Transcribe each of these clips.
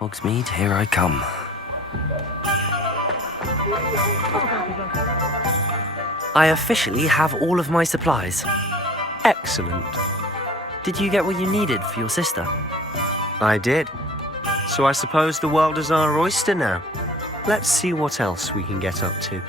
Hogsmeade, here I come. I officially have all of my supplies. Excellent. Did you get what you needed for your sister? I did. So I suppose the world is our oyster now. Let's see what else we can get up to.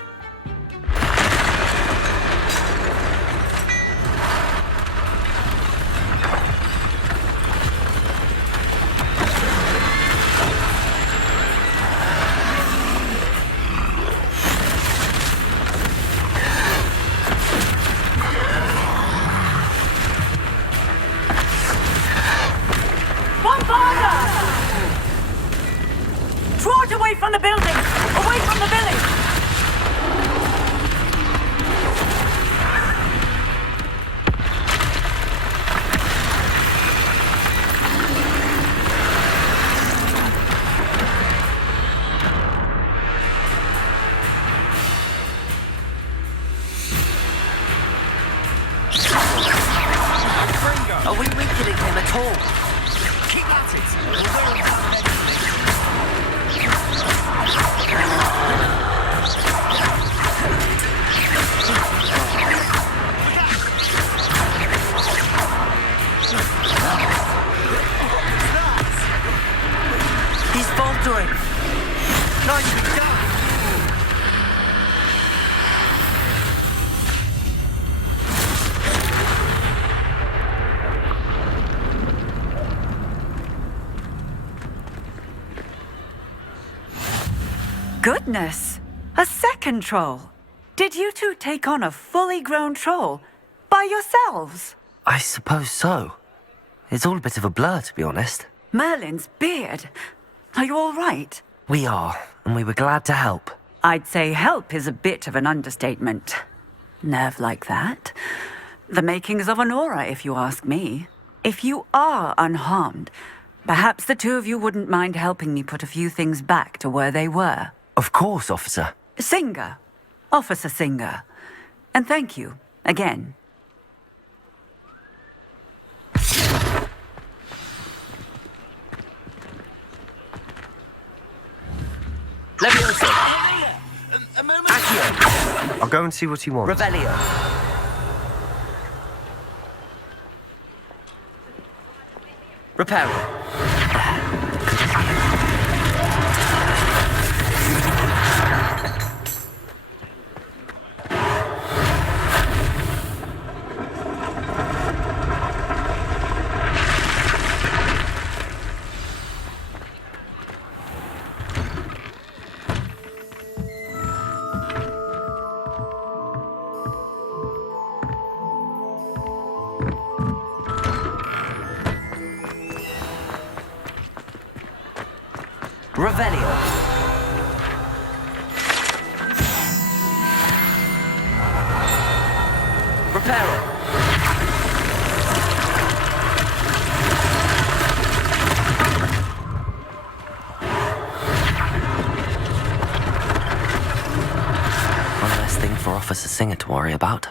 Trot away from the building! Away from the village! Are we weakening him at all? Keep at it! He's faltering! Nicely done! Goodness! A second troll! Did you two take on a fully grown troll by yourselves? I suppose so. It's all a bit of a blur, to be honest. Merlin's beard. Are you all right? We are, and we were glad to help. I'd say help is a bit of an understatement. Nerve like that. The makings of an aura, if you ask me. If you are unharmed, perhaps the two of you wouldn't mind helping me put a few things back to where they were. Of course, officer. Singer. Officer Singer. And thank you, again. Levioso! Accio! I'll go and see what he wants. Revelio! Reparo! Revelio. Reparo. One less thing for Officer Singer to worry about.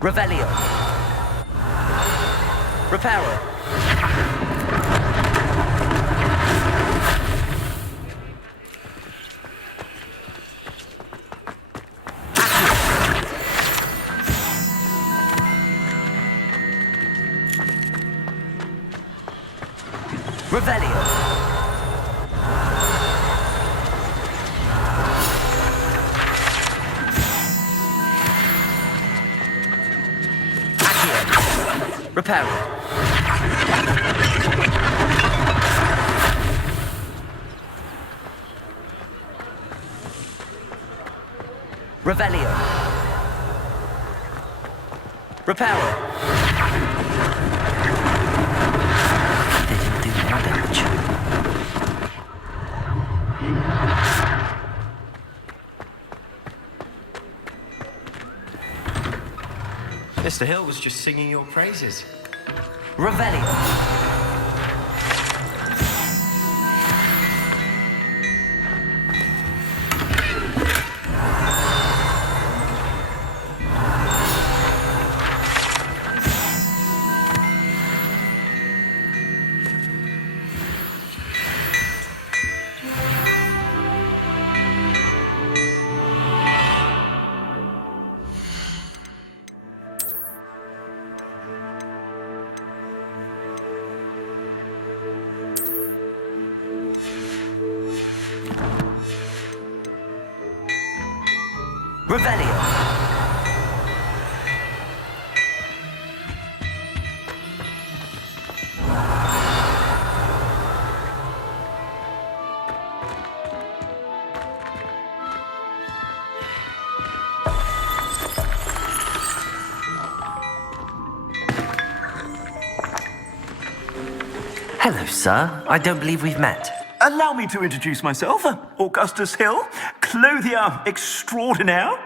Revelio. Reparo. Revelio. Accio. Reparo. Revelio. Reparo. They didn't do more damage. Mr. Hill was just singing your praises. Revelio. Revelio. Hello, sir. I don't believe we've met. Allow me to introduce myself, Augustus Hill, clothier extraordinaire.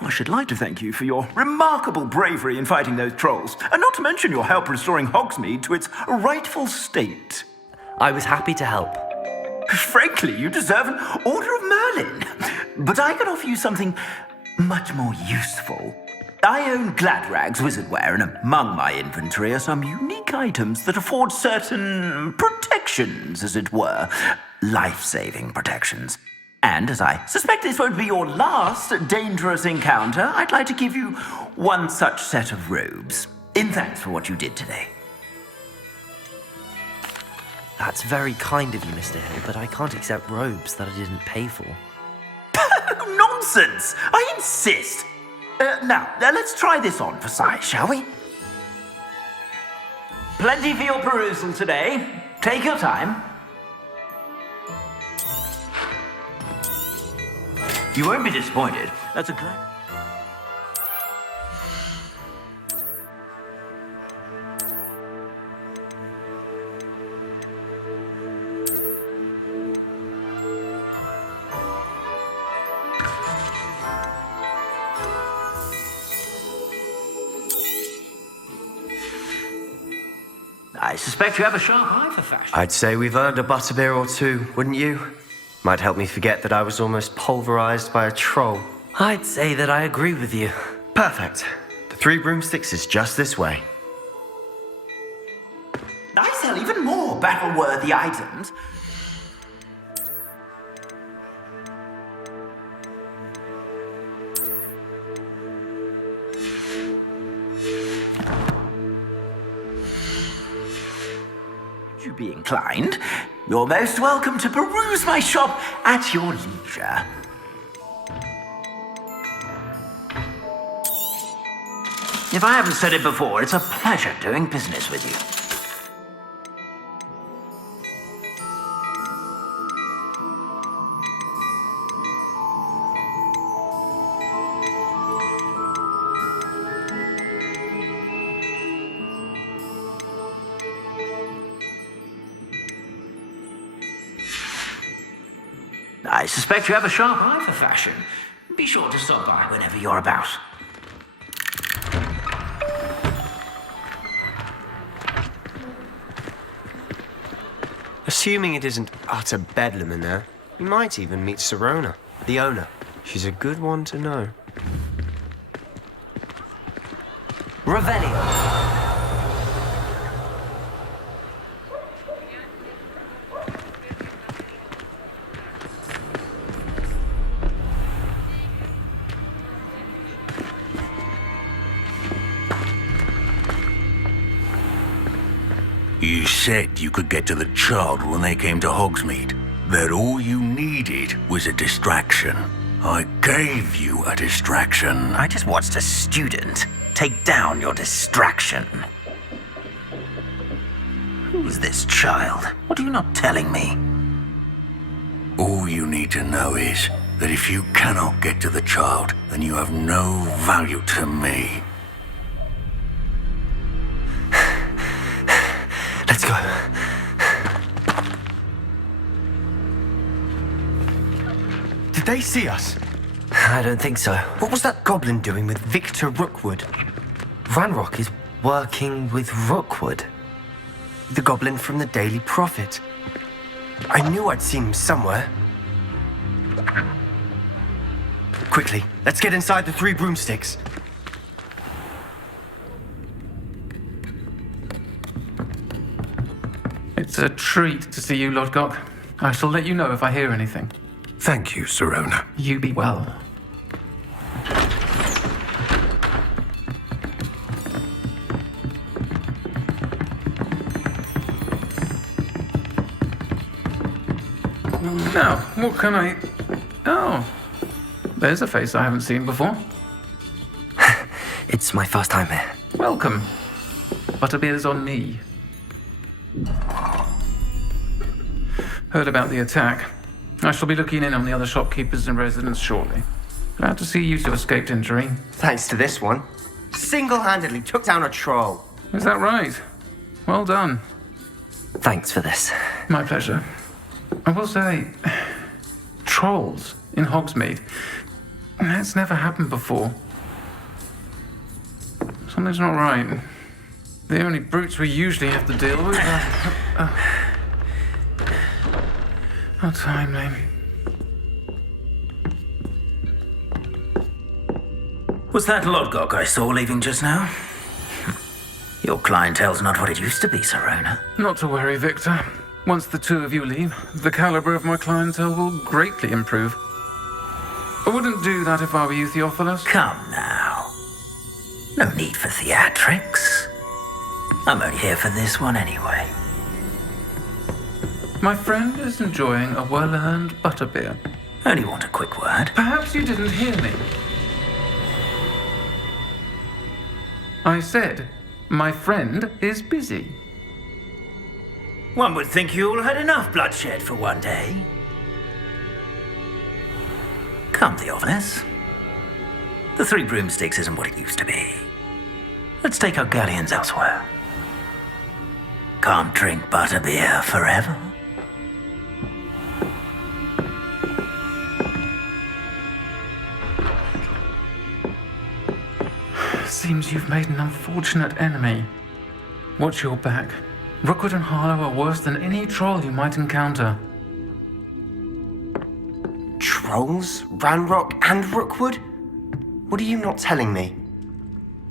I should like to thank you for your remarkable bravery in fighting those trolls, and not to mention your help restoring Hogsmeade to its rightful state. I was happy to help. Frankly, you deserve an Order of Merlin, but I can offer you something much more useful. I own Gladrag's wizardware, and among my inventory are some unique items that afford certain protections, as it were. Life-saving protections. And as I suspect this won't be your last dangerous encounter, I'd like to give you one such set of robes, in thanks for what you did today. That's very kind of you, Mr. Hill, but I can't accept robes that I didn't pay for. Nonsense! I insist! Now, let's try this on for size, shall we? Plenty for your perusal today. Take your time. You won't be disappointed. That's a great... I suspect you have a sharp eye for fashion. I'd say we've earned a butterbeer or two, wouldn't you? Might help me forget that I was almost pulverized by a troll. I'd say that I agree with you. Perfect. The Three Broomsticks is just this way. I sell even more battle-worthy items. You be inclined, you're most welcome to peruse my shop at your leisure. If I haven't said it before, it's a pleasure doing business with you. I suspect you have a sharp eye for fashion. Be sure to stop by whenever you're about. Assuming it isn't utter bedlam in there, you might even meet Sirona, the owner. She's a good one to know. Revelio. You said you could get to the child when they came to Hogsmeade. That all you needed was a distraction. I gave you a distraction. I just watched a student take down your distraction. Who's this child? What are you not telling me? All you need to know is that if you cannot get to the child, then you have no value to me. Let's go. Did they see us? I don't think so. What was that goblin doing with Victor Rookwood? Ranrock is working with Rookwood. The goblin from the Daily Prophet. I knew I'd seen him somewhere. Quickly, let's get inside the Three Broomsticks. It's a treat to see you, Lodgok. I shall let you know if I hear anything. Thank you, Sirona. You be well. Now, what can I... Oh. there's a face I haven't seen before. It's my first time here. Welcome. Butterbeer's on me. Heard about the attack. I shall be looking in on the other shopkeepers and residents shortly. Glad to see you two escaped injury. Thanks to this one. Single-handedly took down a troll. Is that right? Well done. Thanks for this. My pleasure. I will say, trolls in Hogsmeade. That's never happened before. Something's not right. The only brutes we usually have to deal with are... How timely. Was that Lodgok I saw leaving just now? Your clientele's not what it used to be, Serona. Not to worry, Victor. Once the two of you leave, the caliber of my clientele will greatly improve. I wouldn't do that if I were you, Theophilus. Come now. No need for theatrics. I'm only here for this one anyway. My friend is enjoying a well-earned butterbeer. Only want a quick word. Perhaps you didn't hear me. I said, my friend is busy. One would think you all had enough bloodshed for one day. Come, Theophilus. The Three Broomsticks isn't what it used to be. Let's take our galleons elsewhere. Can't drink butterbeer forever. Seems you've made an unfortunate enemy. Watch your back. Rookwood and Harlow are worse than any troll you might encounter. Trolls? Ranrock and Rookwood? What are you not telling me?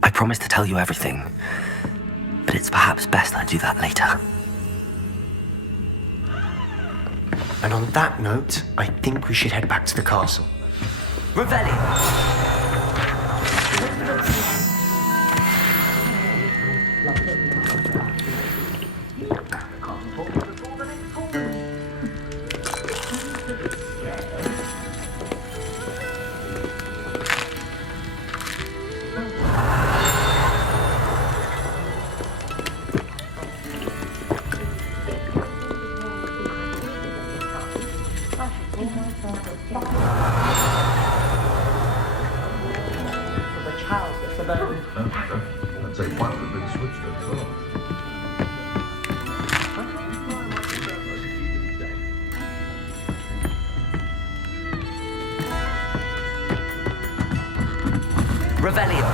I promised to tell you everything, but it's perhaps best I do that later. And on that note, I think we should head back to the castle. Revelio! I'd say one of the big switched as well. Revelio!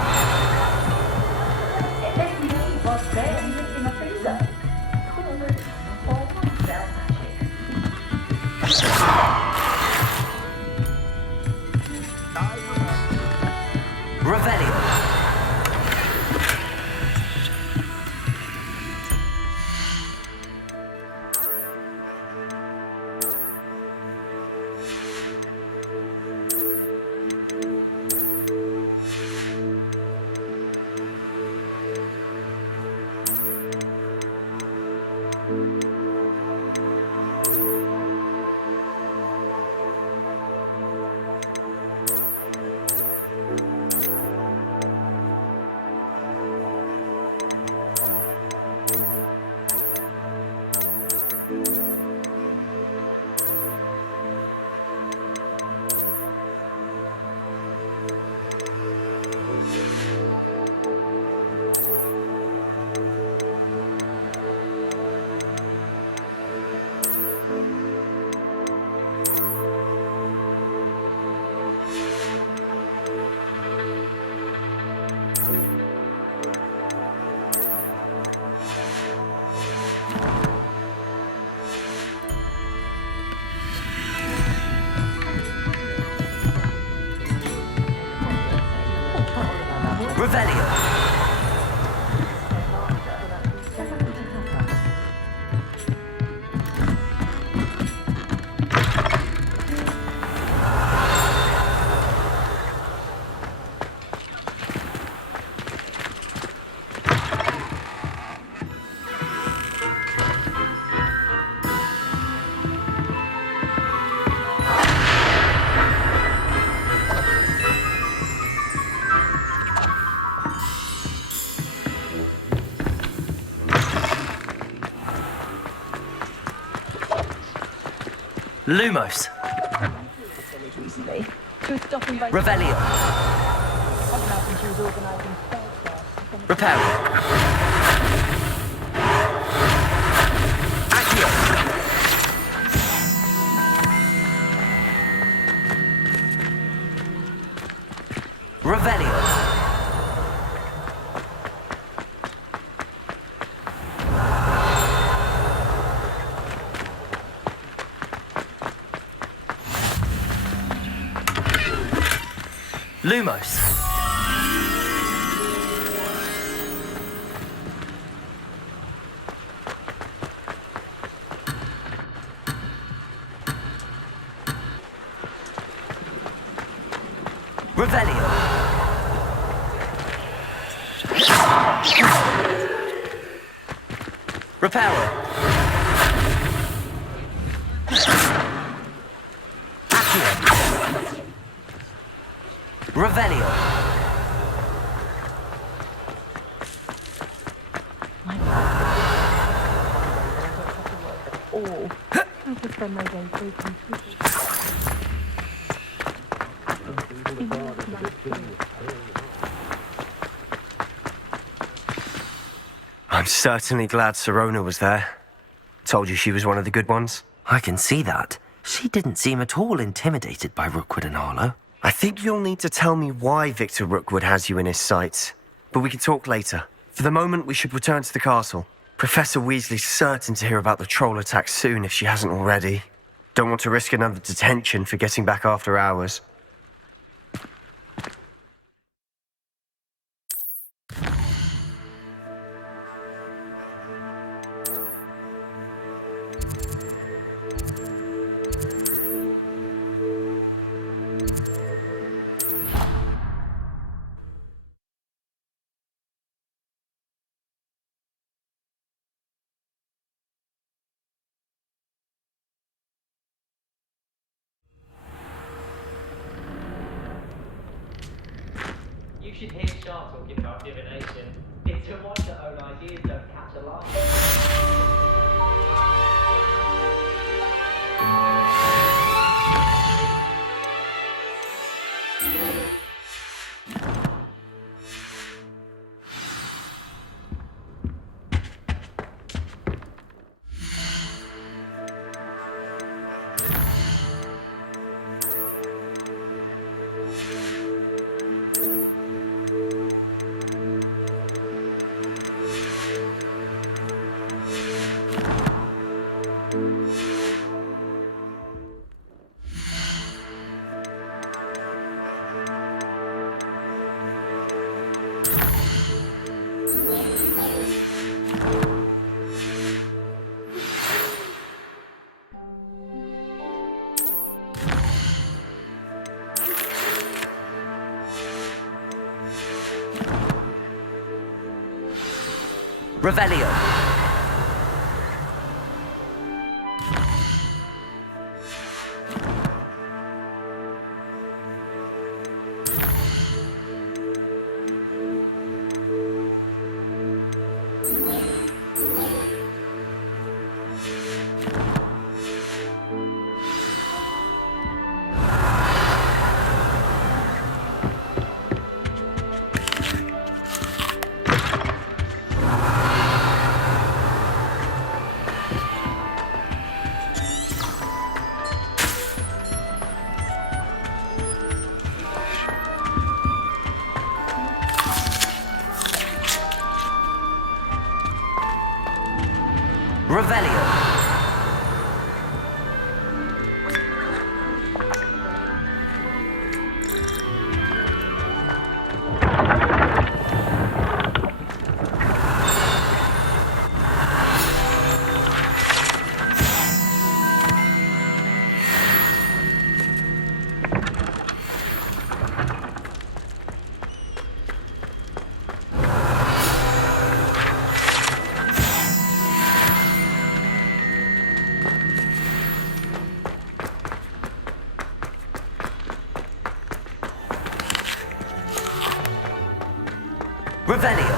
Revelio! Revelio! Lumos. Revelio. Reparo. Accio. Revelio. Lumos. Revelio. Reparo. Accio. Revelio. I'm certainly glad Sirona was there. Told you she was one of the good ones. I can see that. She didn't seem at all intimidated by Rookwood and Harlow. I think you'll need to tell me why Victor Rookwood has you in his sights. But we can talk later. For the moment, we should return to the castle. Professor Weasley's certain to hear about the troll attack soon if she hasn't already. Don't want to risk another detention for getting back after hours. You should hear Sharp talking about divination. It's a wonder own ideas don't catch a line. Revelio. Revelio. Revelio.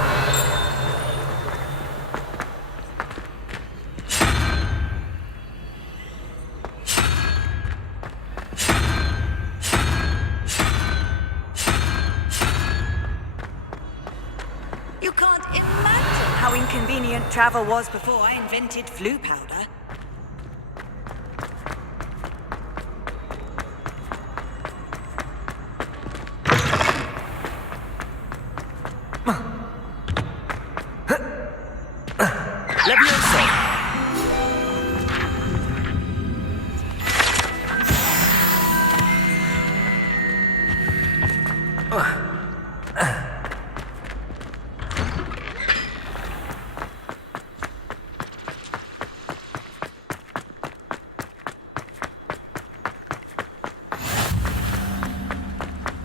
travel was before I invented flu powder.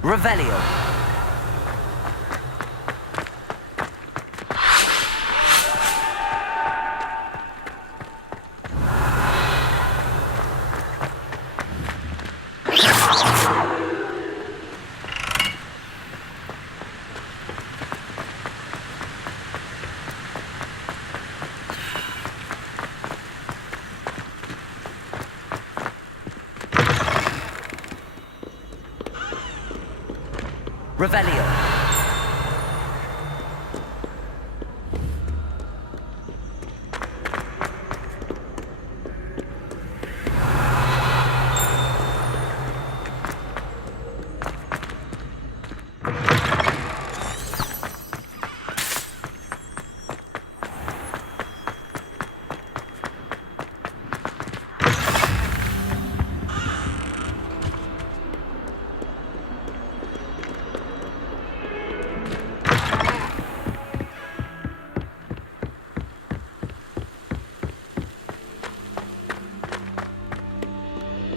Revelio. Revelio.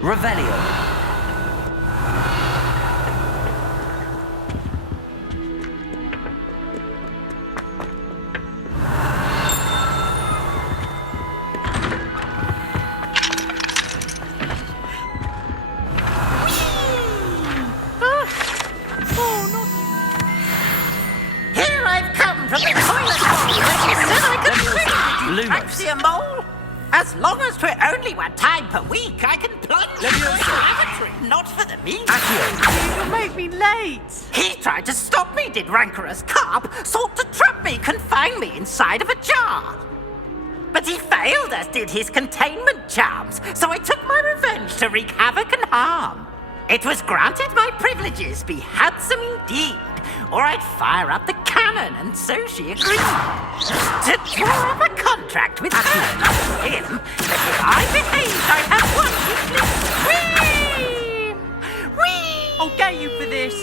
Revelio. Here I've come from the toilet bowl where you said I could swim. Did you taxi a mole? As long as 'twere only one time per week, I can plunge into the lavatory, not for the meat. You make me late! He tried to stop me, did rancorous carp, sought to trap me, confine me inside of a jar. But he failed, as did his containment charms, so I took my revenge to wreak havoc and harm. It was granted my privileges be handsome indeed, or I'd fire up the cannon, and so she agreed. To draw up a contract with her, not him, that if I behaved, I'd have one weekly. Whee! Whee! I'll get you for this!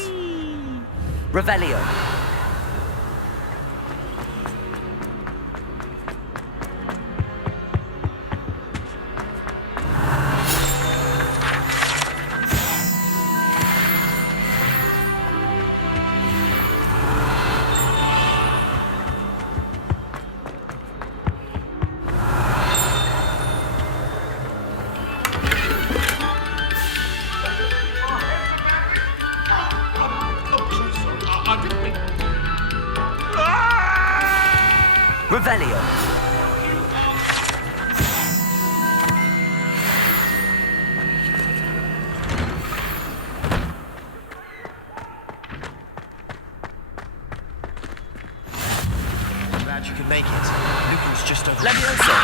Revelio. Revelio. Glad you could make it. Lucan's just over. Levioso.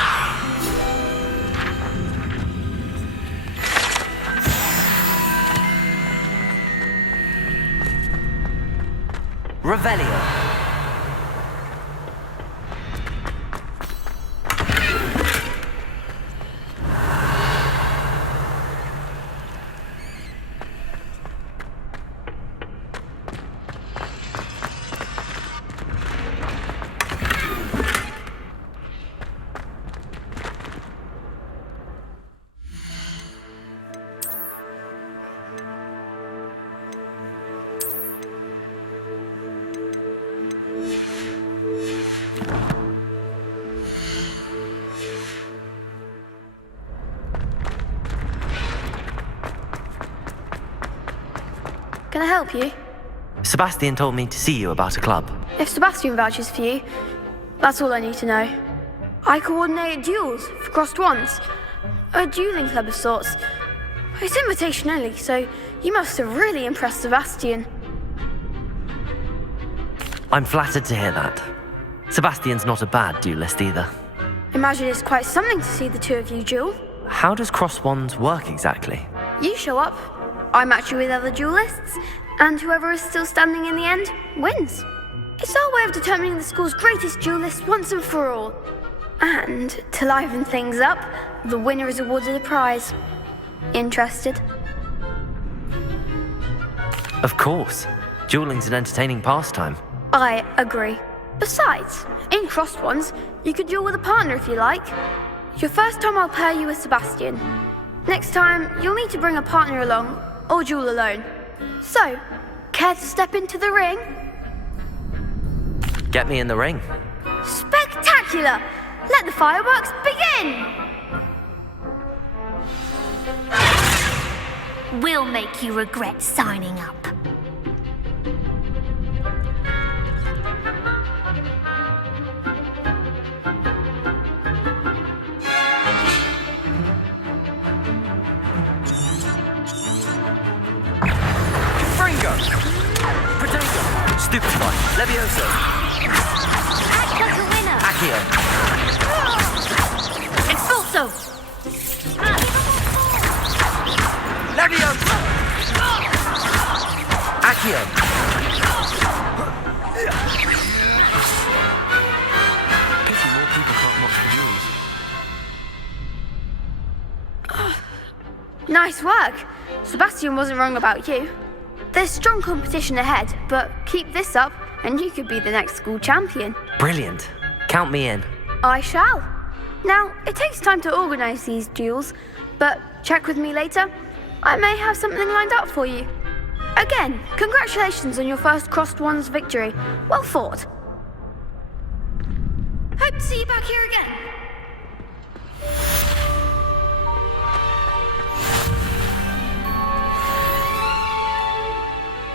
Revelio. Can I help you? Sebastian told me to see you about a club. If Sebastian vouches for you, that's all I need to know. I coordinate duels for crossed ones. A dueling club of sorts. It's invitation only, so you must have really impressed Sebastian. I'm flattered to hear that. Sebastian's not a bad duelist either. Imagine it's quite something to see the two of you duel. How does cross wands work exactly? You show up, I match you with other duelists, and whoever is still standing in the end wins. It's our way of determining the school's greatest duelist once and for all. And to liven things up, the winner is awarded a prize. Interested? Of course. Dueling's an entertaining pastime. I agree. Besides, in crossed ones, you could duel with a partner if you like. Your first time I'll pair you with Sebastian. Next time, you'll need to bring a partner along, or duel alone. So, care to step into the ring? Get me in the ring. Spectacular! Let the fireworks begin! We'll make you regret signing up. Stupefy, Levioso. Act like a winner. Accio. Expulso. Levioso. Accio. Pity more people can't watch the duels. Nice work. Sebastian wasn't wrong about you. There's strong competition ahead, but keep this up and you could be the next school champion. Brilliant. Count me in. I shall. Now, it takes time to organise these duels, but check with me later. I may have something lined up for you. Again, congratulations on your first crossed ones victory. Well fought. Hope to see you back here again.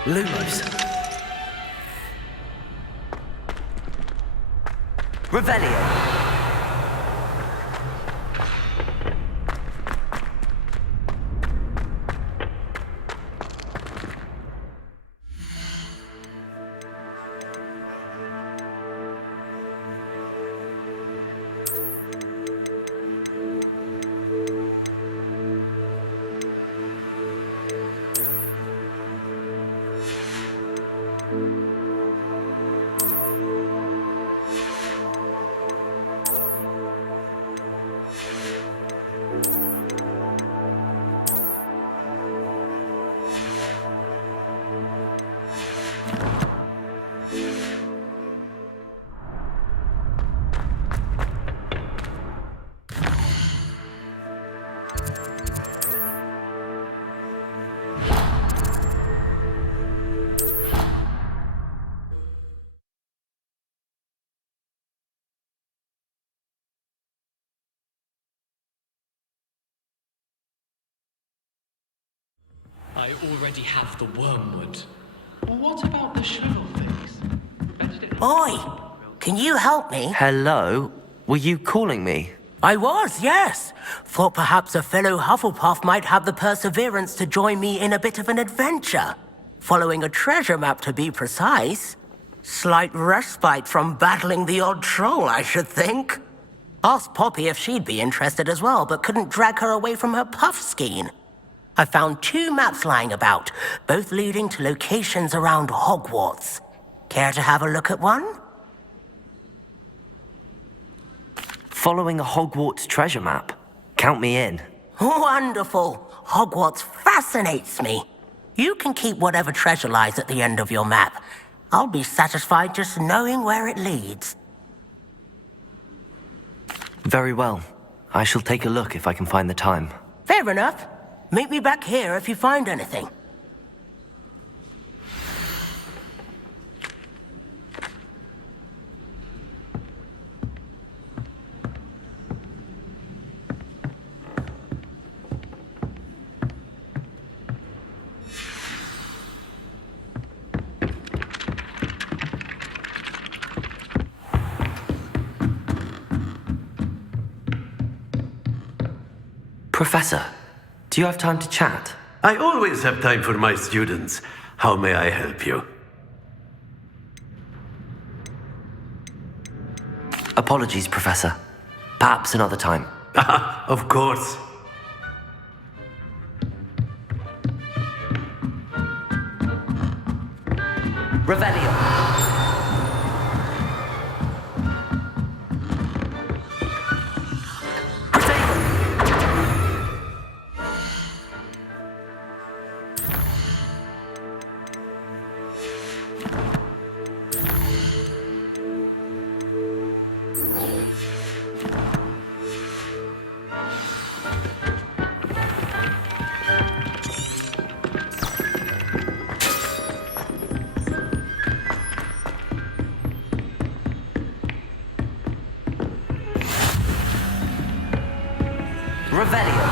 Lumos. Revelio. I already have the wormwood. What about the shovel things? Oi! Can you help me? Hello? Were you calling me? I was, yes. Thought perhaps a fellow Hufflepuff might have the perseverance to join me in a bit of an adventure. Following a treasure map, to be precise. Slight respite from battling the odd troll, I should think. Asked Poppy if she'd be interested as well, but couldn't drag her away from her puff skein. I found 2 maps lying about, both leading to locations around Hogwarts. Care to have a look at one? Following a Hogwarts treasure map. Count me in. Wonderful. Hogwarts fascinates me. You can keep whatever treasure lies at the end of your map. I'll be satisfied just knowing where it leads. Very well. I shall take a look if I can find the time. Fair enough. Meet me back here if you find anything. Professor, do you have time to chat? I always have time for my students. How may I help you? Apologies, Professor. Perhaps another time. Of course. Revelio. Revelio.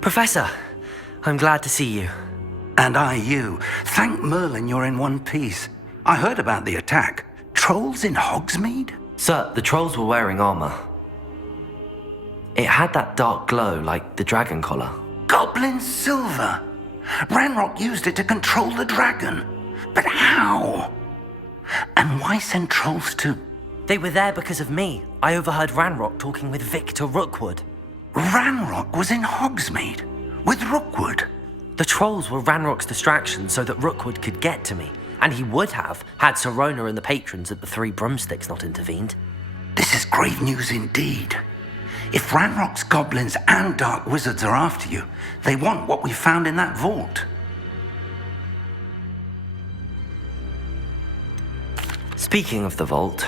Professor, I'm glad to see you. And I you. Thank Merlin you're in one piece. I heard about the attack. Trolls in Hogsmeade? Sir, the trolls were wearing armor. It had that dark glow like the dragon collar. Goblin silver! Ranrock used it to control the dragon. But how? And why send trolls to... They were there because of me. I overheard Ranrock talking with Victor Rookwood. Ranrock was in Hogsmeade? With Rookwood? The trolls were Ranrock's distraction so that Rookwood could get to me. And he would have, had Sirona and the patrons at the Three Broomsticks not intervened. This is grave news indeed. If Ranrock's goblins and dark wizards are after you, they want what we found in that vault. Speaking of the vault,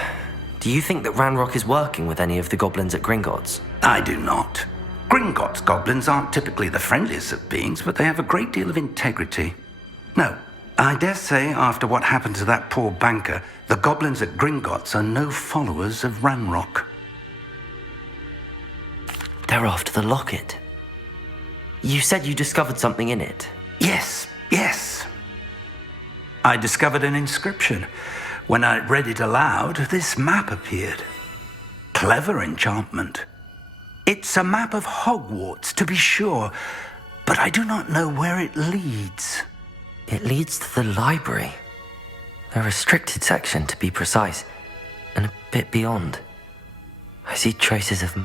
do you think that Ranrock is working with any of the goblins at Gringotts? I do not. Gringotts goblins aren't typically the friendliest of beings, but they have a great deal of integrity. No, I dare say after what happened to that poor banker, the goblins at Gringotts are no followers of Ranrock. They're after the locket. You said you discovered something in it. Yes. I discovered an inscription. When I read it aloud, this map appeared. Clever enchantment. It's a map of Hogwarts, to be sure, but I do not know where it leads. It leads to the library. A restricted section, to be precise, and a bit beyond. I see traces of...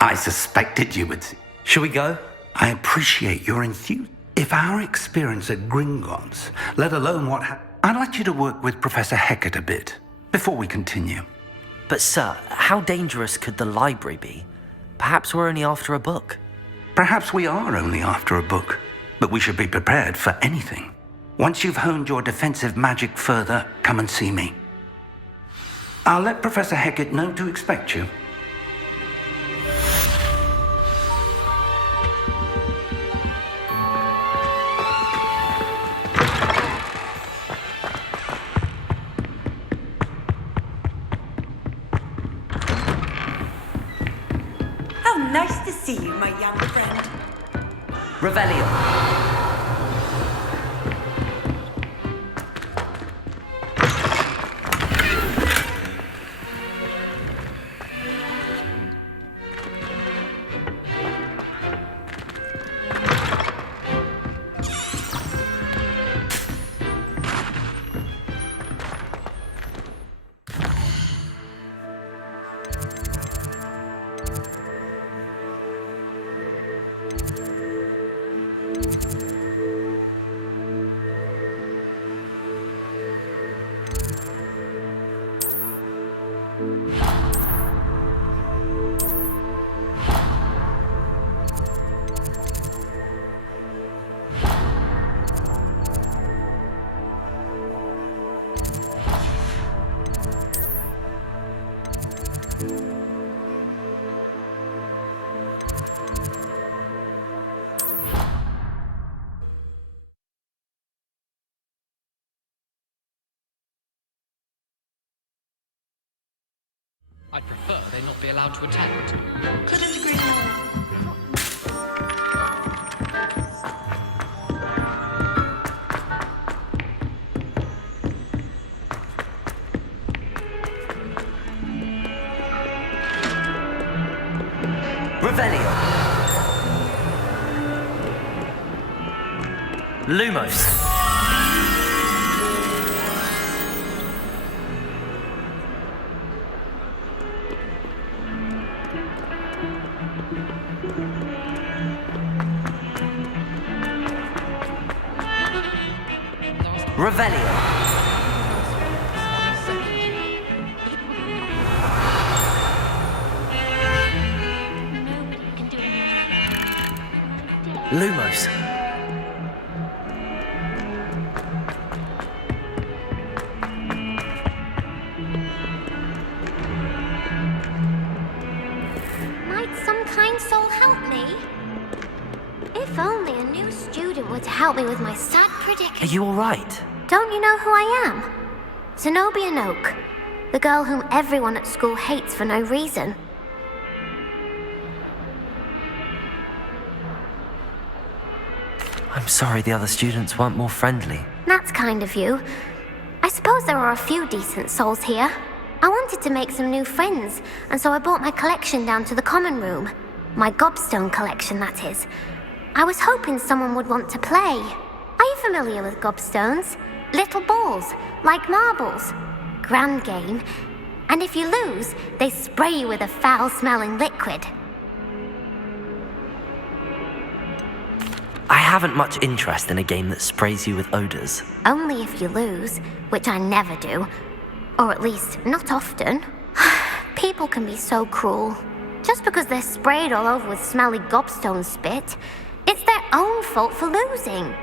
I suspected you would. Shall we go? I appreciate your enthusiasm. If our experience at Gringotts, let alone what I'd like you to work with Professor Hecat a bit, before we continue. But sir, how dangerous could the library be? Perhaps we're only after a book. Perhaps we are only after a book, but we should be prepared for anything. Once you've honed your defensive magic further, come and see me. I'll let Professor Hecat know to expect you. Nice to see you, my young friend. Revelio. I'd prefer they not be allowed to attend. Couldn't agree more. Lumos. Revelio. Lumos. Might some kind soul help me? If only a new student were to help me with my sad Are predicament. you alright? Don't you know who I am? Zenobia Noak, the girl whom everyone at school hates for no reason. I'm sorry the other students weren't more friendly. That's kind of you. I suppose there are a few decent souls here. I wanted to make some new friends, and so I brought my collection down to the common room. My gobstone collection, that is. I was hoping someone would want to play. Are you familiar with gobstones? Little balls, like marbles. Grand game. And if you lose, they spray you with a foul-smelling liquid. I haven't much interest in a game that sprays you with odors. Only if you lose, which I never do. Or at least, not often. People can be so cruel. Just because they're sprayed all over with smelly gobstone spit, it's their own fault for losing.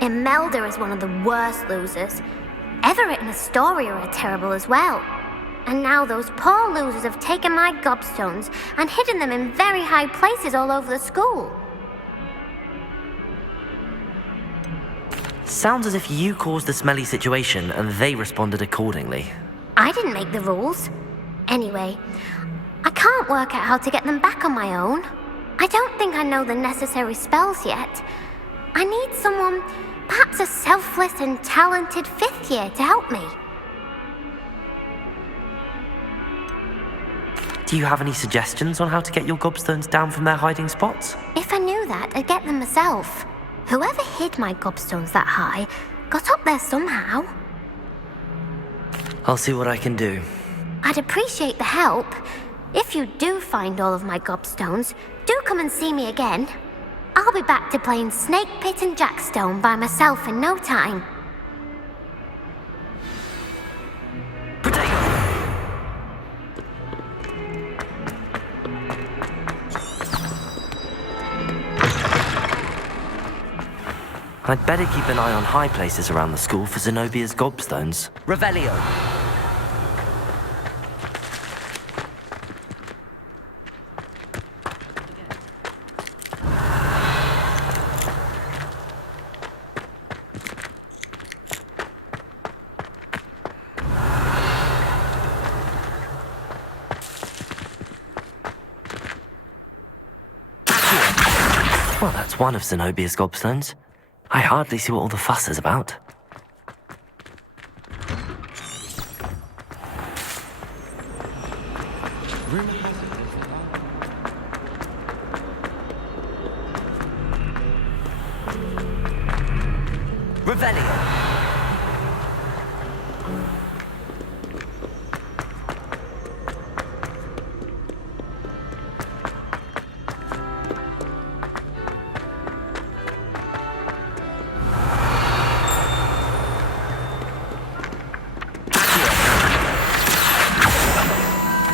Imelda is one of the worst losers. Everett and Astoria are terrible as well. And now those poor losers have taken my gobstones and hidden them in very high places all over the school. Sounds as if you caused the smelly situation and they responded accordingly. I didn't make the rules. Anyway, I can't work out how to get them back on my own. I don't think I know the necessary spells yet. I need someone, perhaps a selfless and talented fifth year to help me. Do you have any suggestions on how to get your gobstones down from their hiding spots? If I knew that, I'd get them myself. Whoever hid my gobstones that high got up there somehow. I'll see what I can do. I'd appreciate the help. If you do find all of my gobstones, do come and see me again. I'll be back to playing Snake Pit and Jackstone by myself in no time. I'd better keep an eye on high places around the school for Zenobia's gobstones. Revelio. Well, that's one of Zenobia's gobstones. I hardly see what all the fuss is about. Revelio.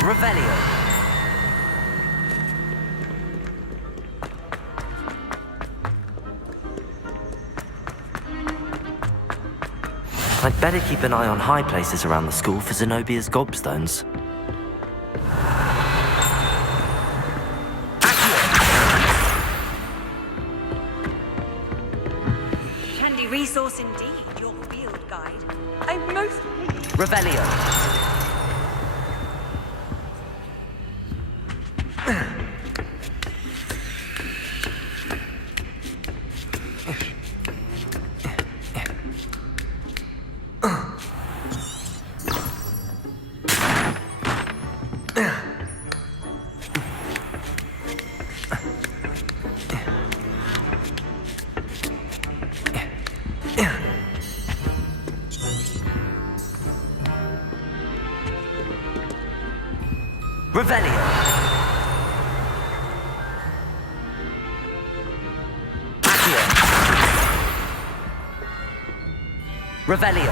Revelio. I'd better keep an eye on high places around the school for Zenobia's gobstones. Handy resource indeed, your field guide. I'm most pleased. Revelio. Revelio. Accio. Revelio.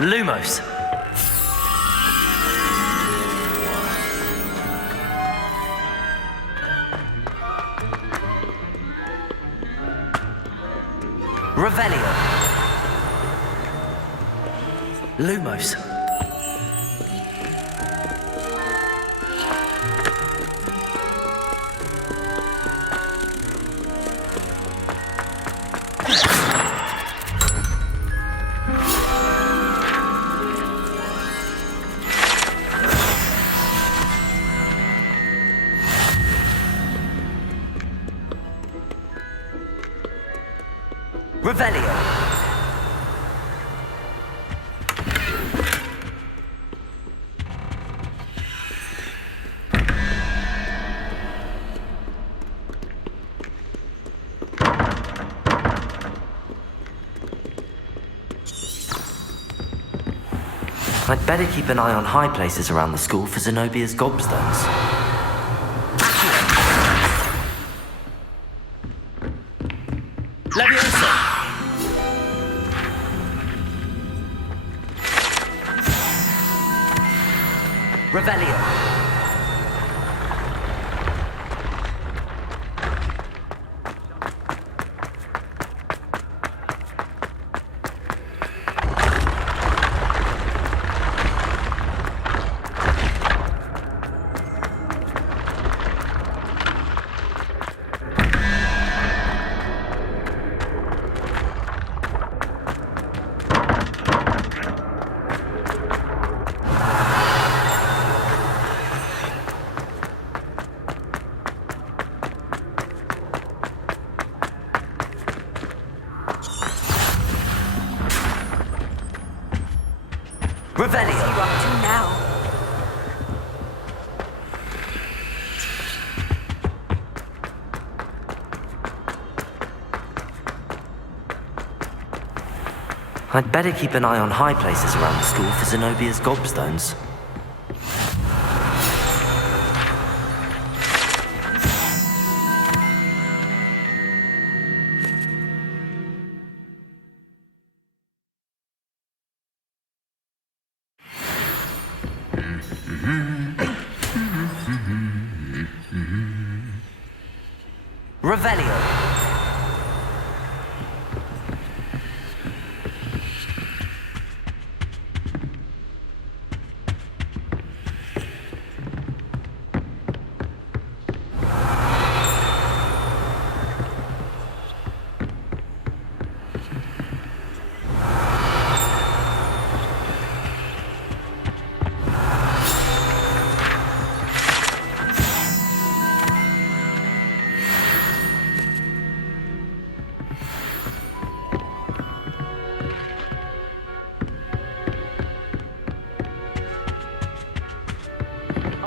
Lumos. Revelio. Lumos. Revelio. I'd better keep an eye on high places around the school for Zenobia's gobstones. Leviosa! Revelio. Revelio. What are you up to now? I'd better keep an eye on high places around the school for Zenobia's gobstones. Revelio.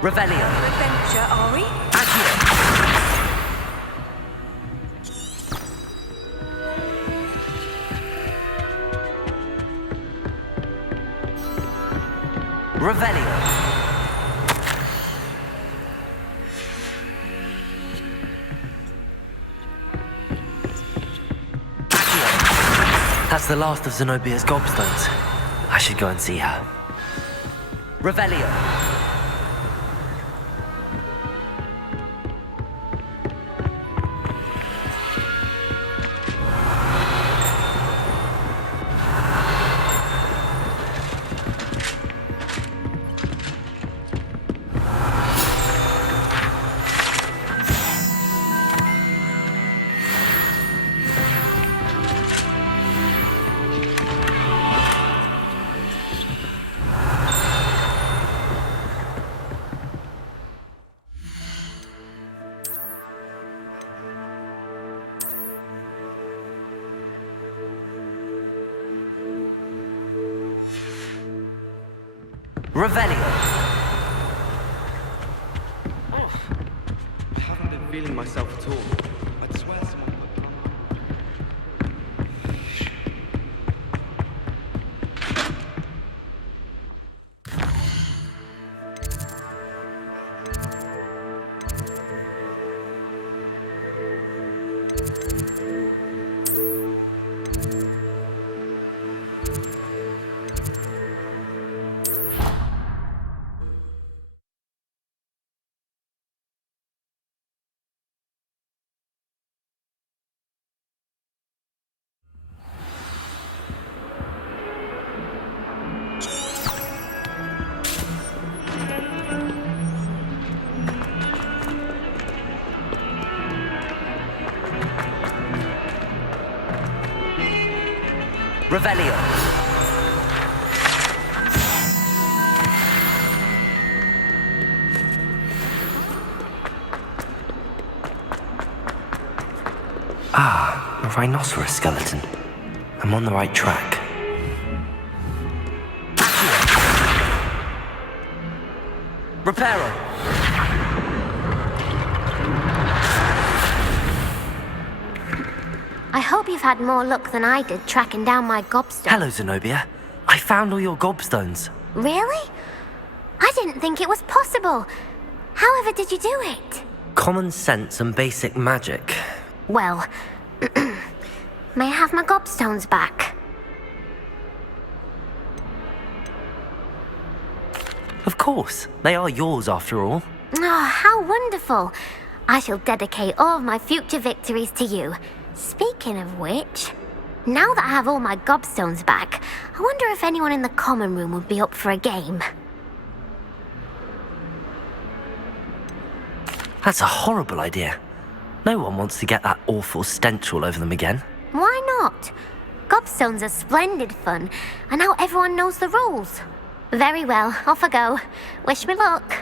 Revelio. Adventure, are we? Accio. Revelio. Accio. That's the last of Zenobia's gobstones. I should go and see her. Revelio. Revelio. I haven't been feeling myself at all. I'd swear someone put Revelio. Ah, a rhinoceros skeleton. I'm on the right track. Reparo. I hope you've had more luck than I did tracking down my gobstone. Hello, Zenobia. I found all your gobstones. Really? I didn't think it was possible. However did you do it? Common sense and basic magic. Well, may I have my gobstones back? Of course. They are yours after all. Oh, how wonderful. I shall dedicate all of my future victories to you. Speaking of which, now that I have all my gobstones back, I wonder if anyone in the common room would be up for a game. That's a horrible idea. No one wants to get that awful stench all over them again. Why not? Gobstones are splendid fun, and now everyone knows the rules. Very well, off I go. Wish me luck.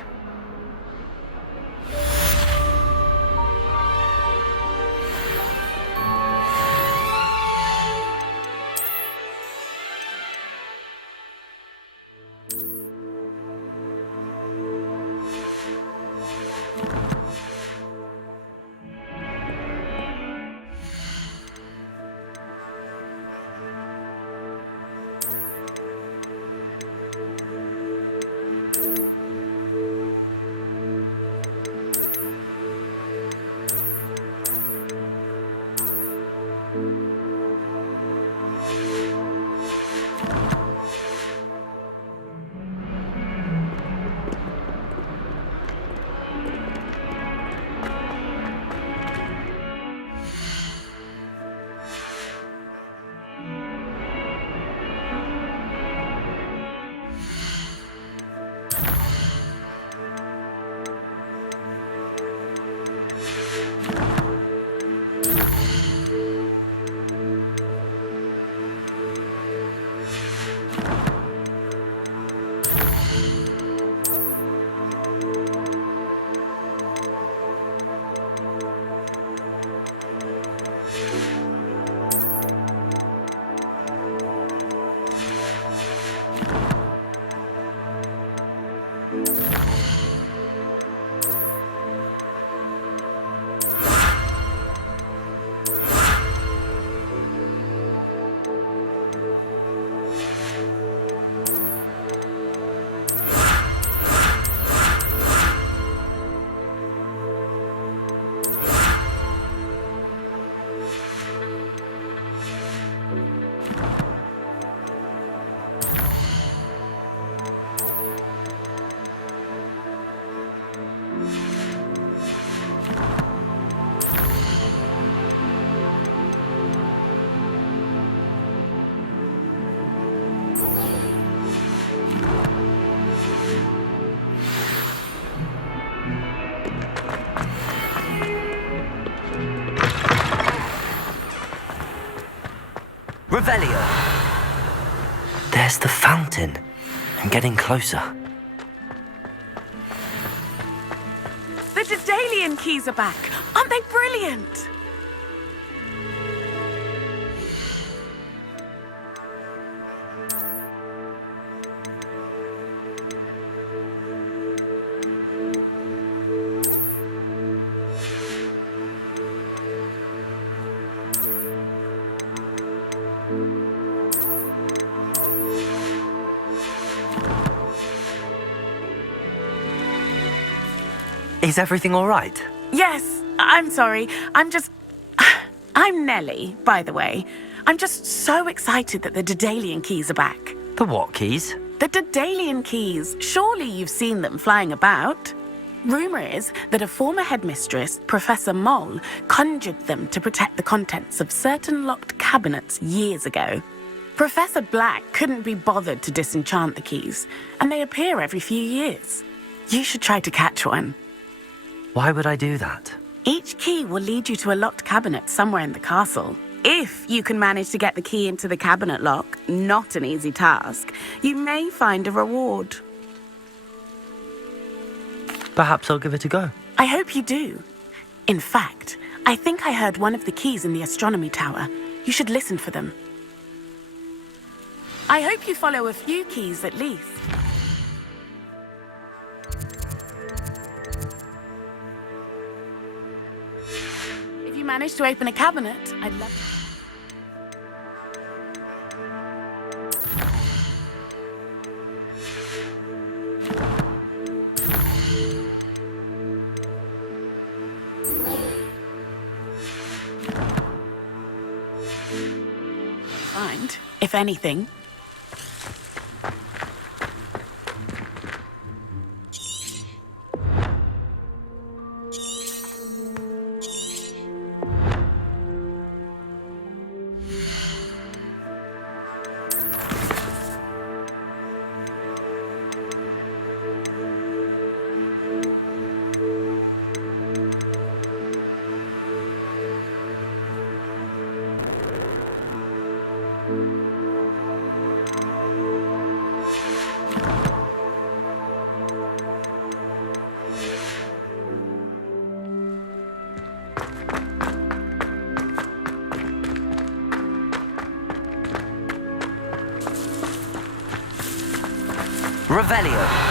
Revelio. There's the fountain. I'm getting closer. The Daedalian keys are back. Aren't they brilliant? Is everything all right? Yes, I'm sorry. I'm Nellie, by the way. I'm just so excited that the Daedalian keys are back. The what keys? The Daedalian keys. Surely you've seen them flying about. Rumour is that a former headmistress, Professor Moll, conjured them to protect the contents of certain locked cabinets years ago. Professor Black couldn't be bothered to disenchant the keys, and they appear every few years. You should try to catch one. Why would I do that? Each key will lead you to a locked cabinet somewhere in the castle. If you can manage to get the key into the cabinet lock, not an easy task, you may find a reward. Perhaps I'll give it a go. I hope you do. In fact, I think I heard one of the keys in the astronomy tower. You should listen for them. I hope you follow a few keys at least. If you manage to open a cabinet, I'd love to. Find, if anything. Revelio.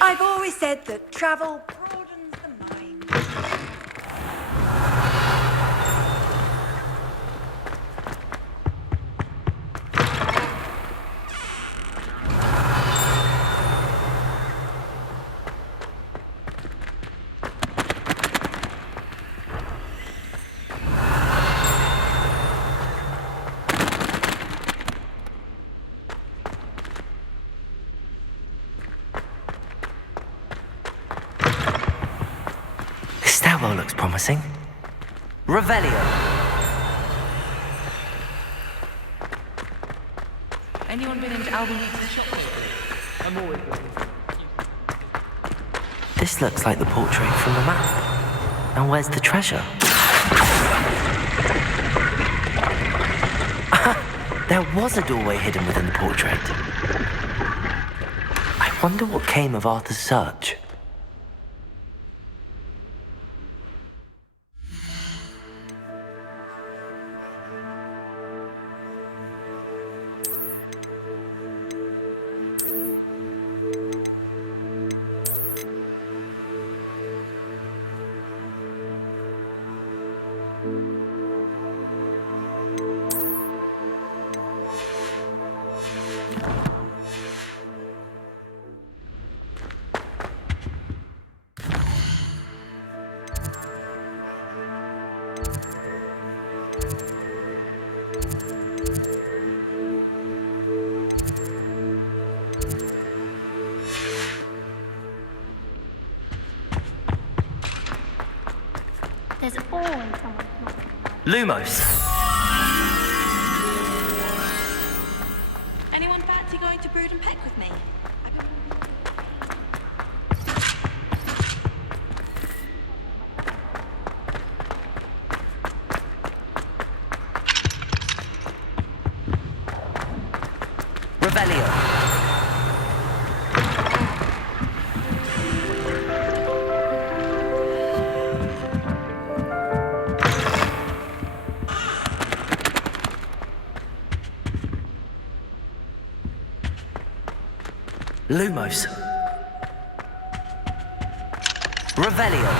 I've always said that travel broadens the mind. Stairwell looks promising. Revelio. Anyone been into Albany's shop lately? I'm always looking. This looks like the portrait from the map. And where's the treasure? There was a doorway hidden within the portrait. I wonder what came of Arthur's search. There's always someone smoking. Lumos! Anyone fancy going to Brood and Peck with me? Revelio! Lumos. Revelio.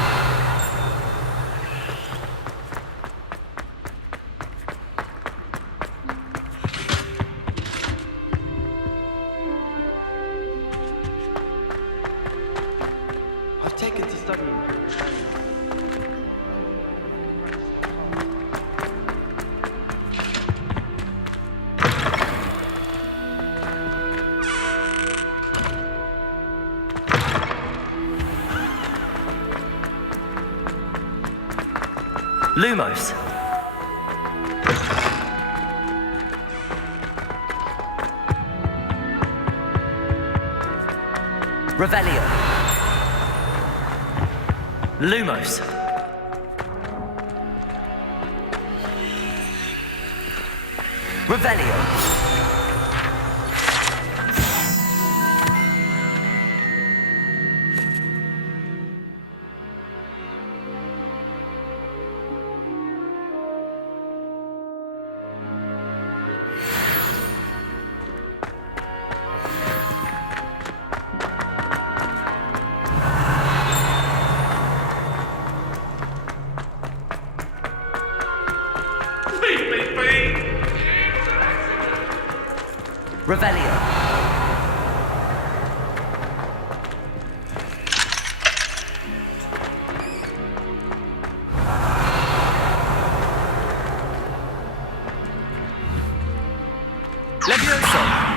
I've taken to studying. Lumos. Revelio. Lumos. Revelio. Revelio. Levioso.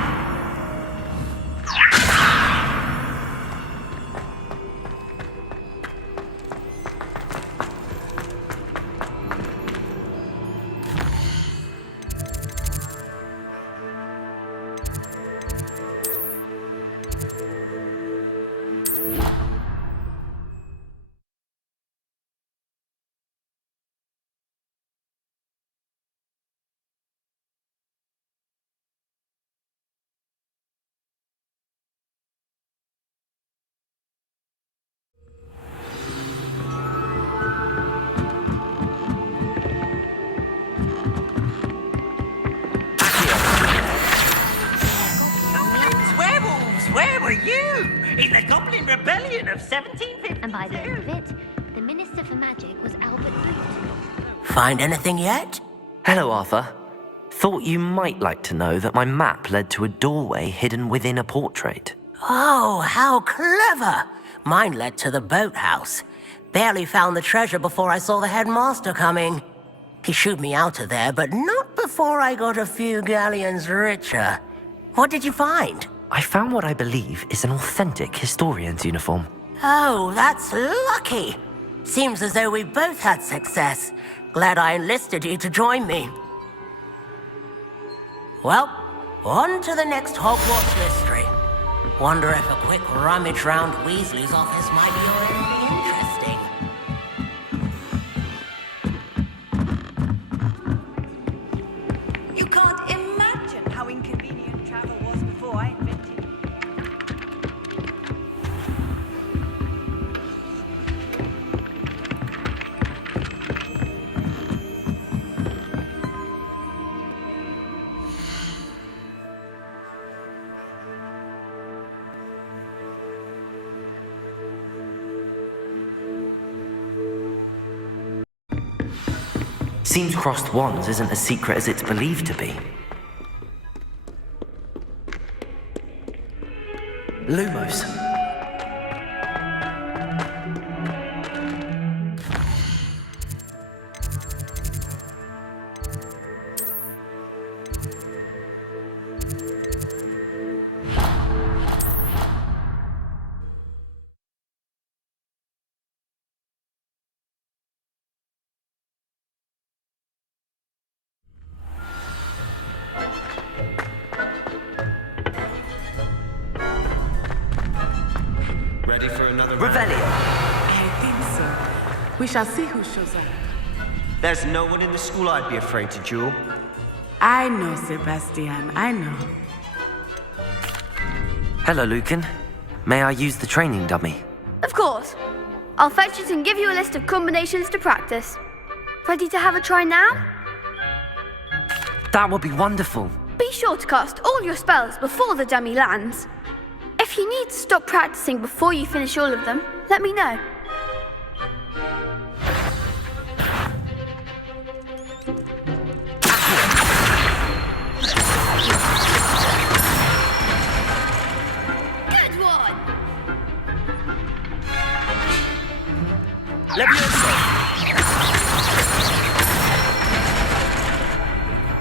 Where were you? In the Goblin Rebellion of 1752? And by the end of it, the Minister for Magic was Albert Boot. Find anything yet? Hello, Arthur. Thought you might like to know that my map led to a doorway hidden within a portrait. Oh, how clever! Mine led to the boathouse. Barely found the treasure before I saw the headmaster coming. He shooed me out of there, but not before I got a few galleons richer. What did you find? I found what I believe is an authentic historian's uniform. Oh, that's lucky. Seems as though we both had success. Glad I enlisted you to join me. Well, on to the next Hogwarts mystery. Wonder if a quick rummage round Weasley's office might be anything interesting. You can't imagine how inconvenient travel was before I invented it. Seems crossed wands isn't as secret as it's believed to be. Lumos. Ready for another Revelio. I think so. We shall see who shows up. There's no one in the school I'd be afraid to duel. I know, Sebastian. I know. Hello, Lucan. May I use the training dummy? Of course. I'll fetch it and give you a list of combinations to practice. Ready to have a try now? That would be wonderful. Be sure to cast all your spells before the dummy lands. If you need to stop practicing before you finish all of them, let me know. Good one! Levioso.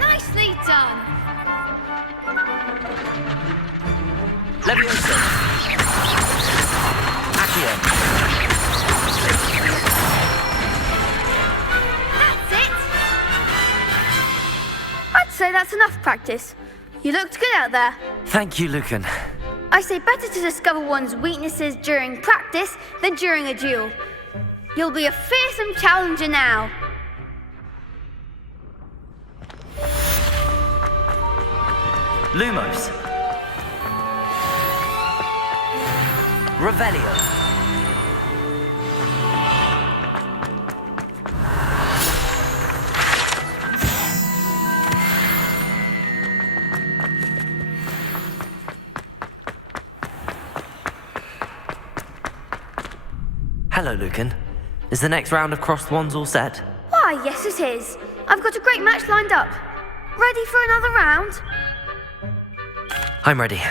Nicely done! Levioso. Accio. That's it! I'd say that's enough practice. You looked good out there. Thank you, Lucan. I say better to discover one's weaknesses during practice than during a duel. You'll be a fearsome challenger now. Lumos. Revelio. Hello, Lucan. Is the next round of crossed wands all set? Why, yes it is. I've got a great match lined up. Ready for another round? I'm ready.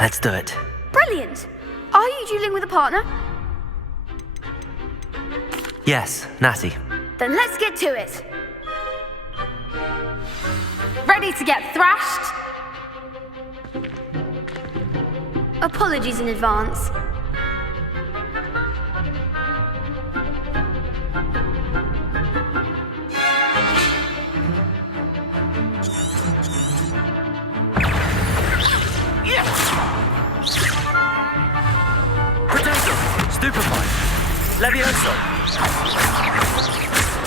Let's do it. Brilliant. Are you dueling with a partner? Yes, Natty. Then let's get to it. Ready to get thrashed? Apologies in advance. Stupefy. Levioso.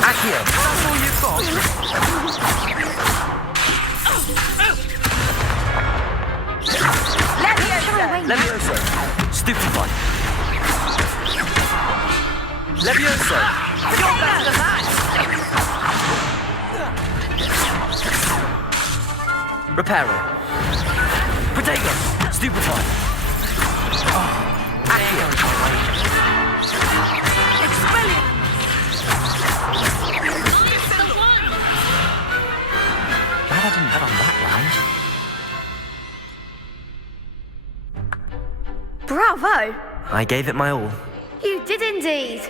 Accio. That's all you've got? Levioso. Stupefy. Levioso. You're better than that. Reparo. Protego. Stupefy. Accio. Glad I didn't bet on that round. Bravo! I gave it my all. You did indeed.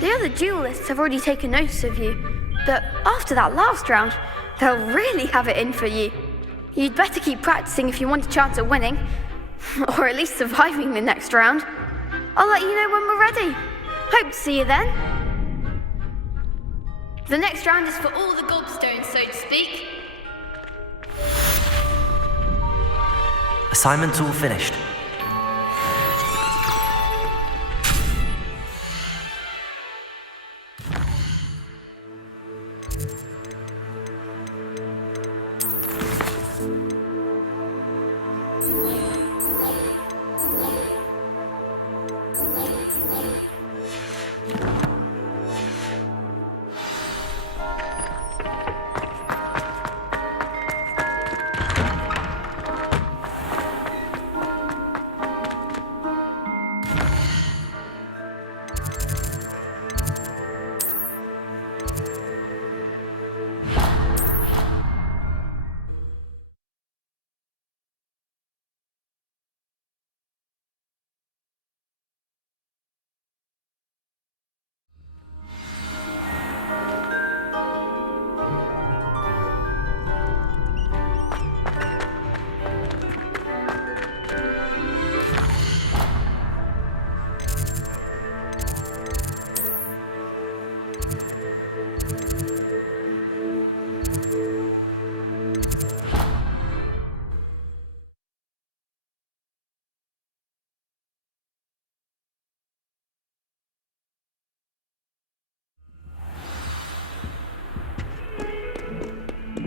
The other duelists have already taken notice of you, but after that last round, they'll really have it in for you. You'd better keep practicing if you want a chance at winning, or at least surviving the next round. I'll let you know when we're ready. Hope to see you then. The next round is for all the gobstones, so to speak. Assignment's all finished.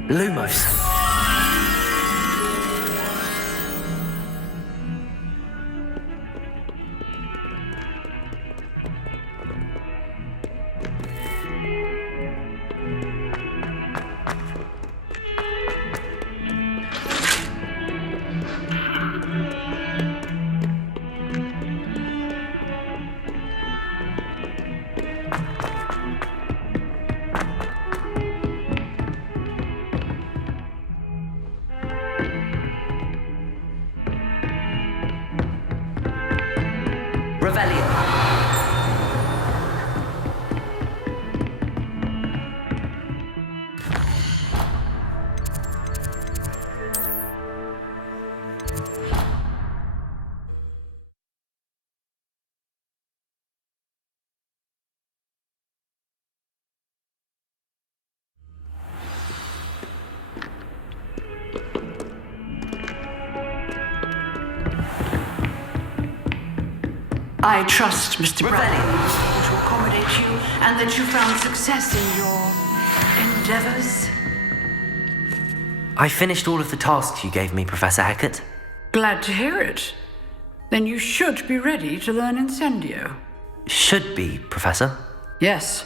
Lumos. I trust, Mr. Brown, to accommodate you and that you found success in your endeavors. I finished all of the tasks you gave me, Professor Hecat. Glad to hear it. Then you should be ready to learn Incendio. Should be, Professor. Yes.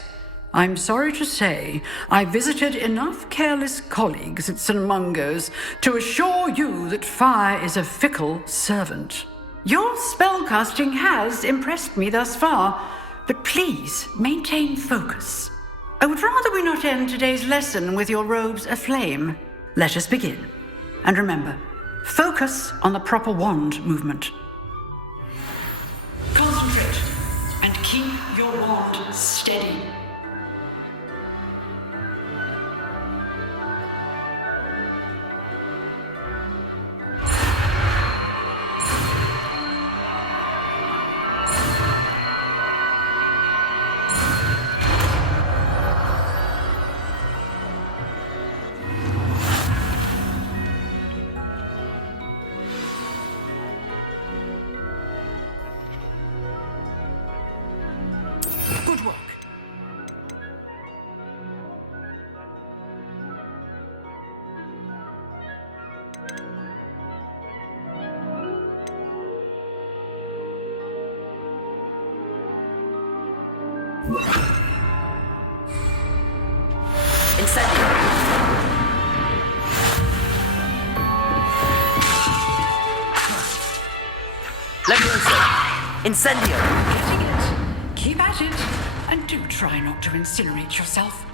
I'm sorry to say, I visited enough careless colleagues at St. Mungo's to assure you that fire is a fickle servant. Your spellcasting has impressed me thus far, but please maintain focus. I would rather we not end today's lesson with your robes aflame. Let us begin. And remember, focus on the proper wand movement. Concentrate and keep your wand steady. Good work. Incendio. Levioso. Incendio. Getting it. Keep at it. And do try not to incinerate yourself.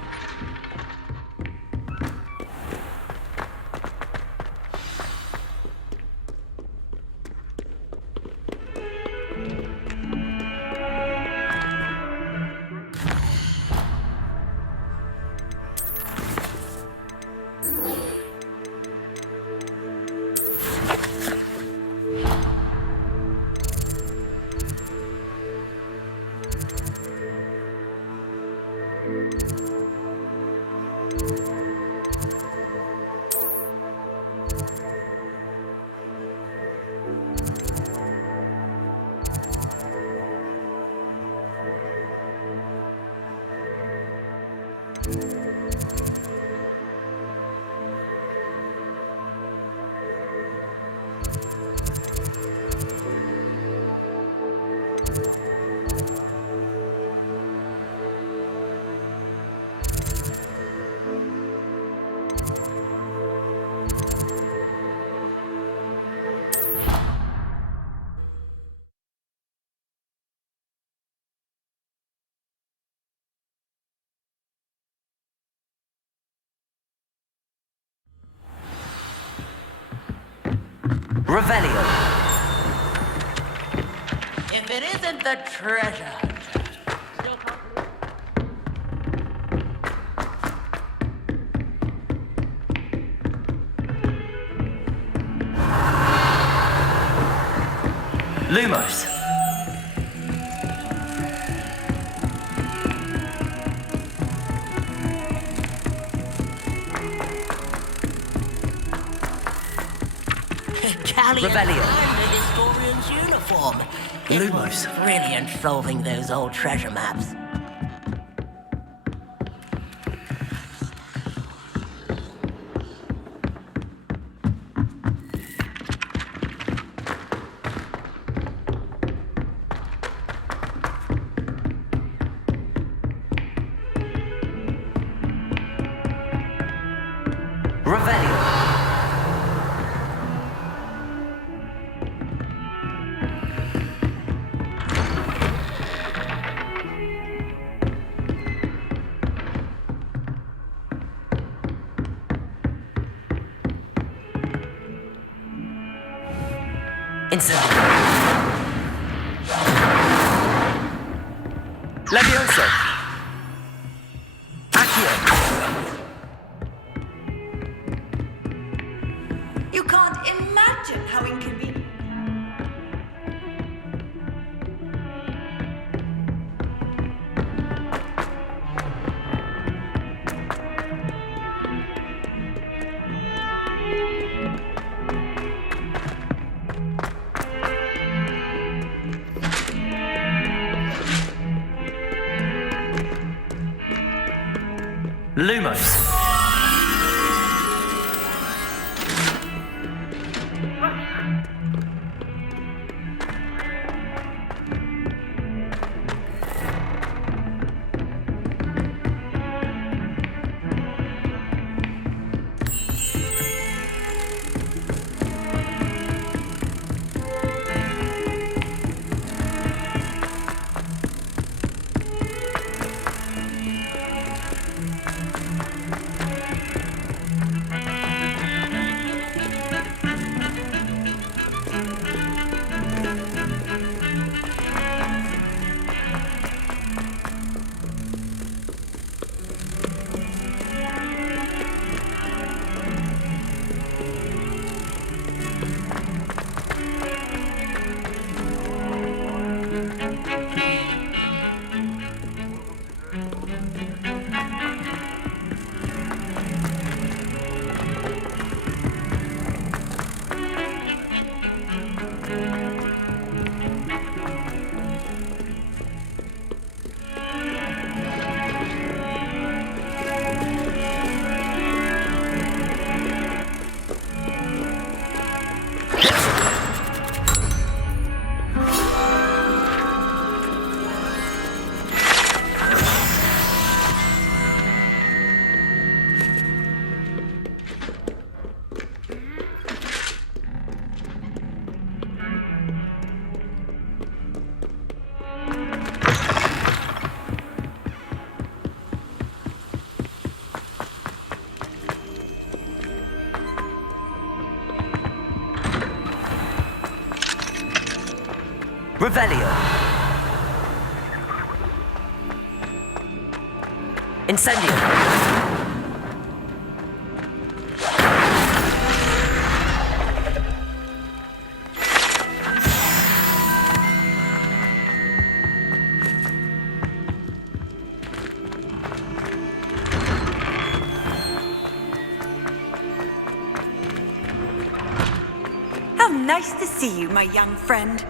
Revelio. If it isn't the treasure. Lumos. Revelio. The historian's uniform. Lumos. Brilliant solving those old treasure maps. Revelio. Incendio. Levioso! Accio. You can't imagine how inconvenient. Lumos. Revelio. Incendio. How nice to see you, my young friend.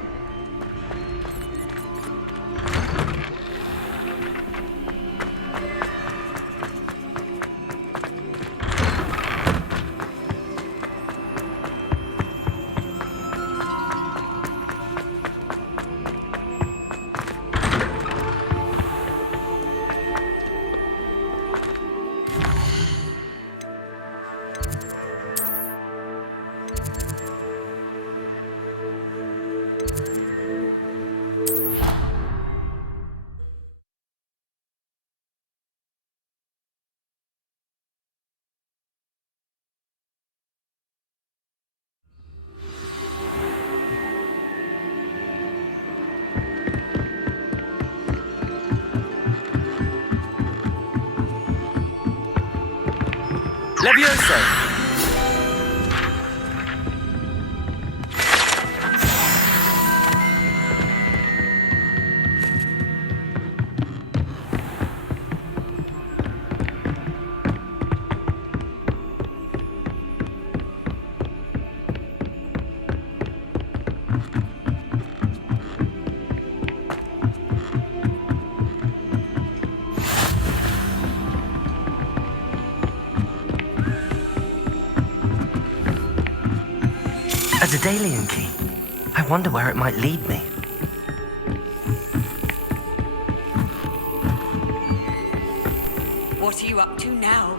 Levioso! A Daedalian key. I wonder where it might lead me. What are you up to now?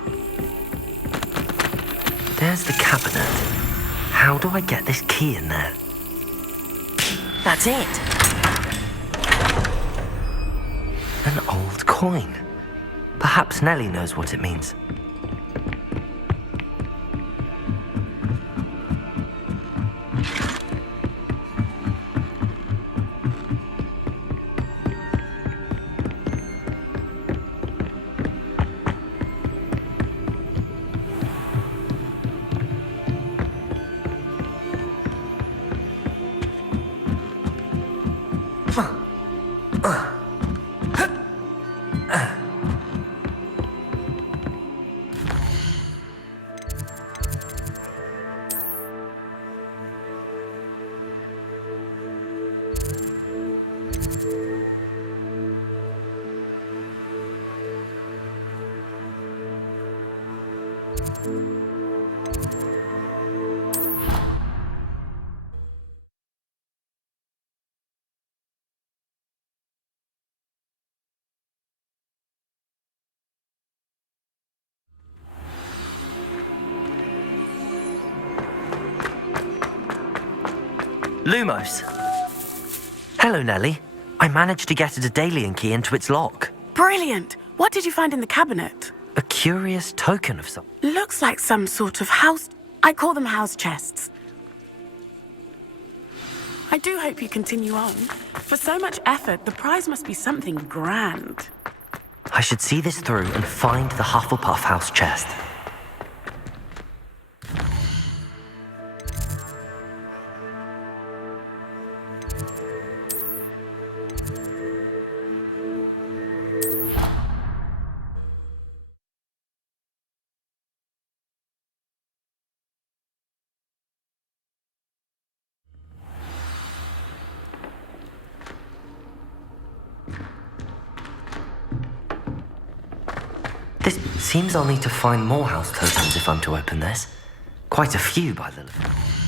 There's the cabinet. How do I get this key in there? That's it. An old coin. Perhaps Nellie knows what it means. Lumos. Hello, Nellie. I managed to get a Daedalian key into its lock. Brilliant! What did you find in the cabinet? A curious token of some... Looks like some sort of house... I call them house chests. I do hope you continue on. For so much effort, the prize must be something grand. I should see this through and find the Hufflepuff house chest. This seems I'll need to find more house tokens if I'm to open this. Quite a few by the look.